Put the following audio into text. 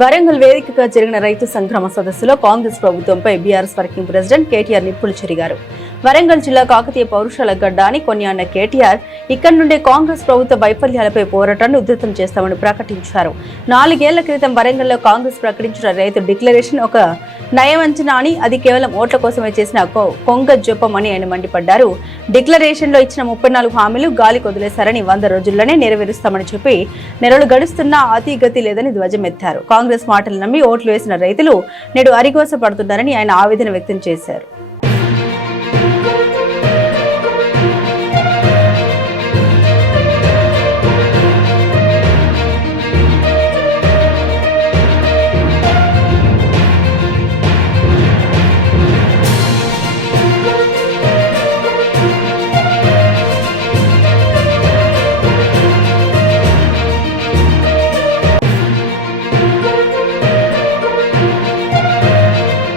వరంగల్ వేదికగా జరిగిన రైతు సంగ్రామ సదస్సులో కాంగ్రెస్ ప్రభుత్వంపై బీఆర్ఎస్ వర్కింగ్ ప్రెసిడెంట్ కేటీఆర్ నిప్పులు చెరిగారు. వరంగల్ జిల్లా కాకతీయ పౌరుషాల గడ్డ అని కొనియాడిన కేటీఆర్ ఇక్కడి నుండే కాంగ్రెస్ ప్రభుత్వ వైఫల్యాలపై పోరాటాన్ని ఉధృతం చేస్తామని ప్రకటించారు. 4 ఏళ్ల క్రితం వరంగల్లో కాంగ్రెస్ ప్రకటించిన రైతు డిక్లరేషన్ ఒక నయవంచన అని, అది కేవలం ఓట్ల కోసమే చేసిన కొంగ జొప్పం అని ఆయన మండిపడ్డారు. డిక్లరేషన్ లో ఇచ్చిన 34 హామీలు గాలి కొదిలేశారని, 100 రోజుల్లోనే నెరవేరుస్తామని చెప్పి నెలలు గడుస్తున్నా అతిగతి లేదని ధ్వజమెత్తారు. కాంగ్రెస్ మాటలు నమ్మి ఓట్లు వేసిన రైతులు నేడు అరిగోస పడుతున్నారని ఆయన ఆవేదన వ్యక్తం చేశారు.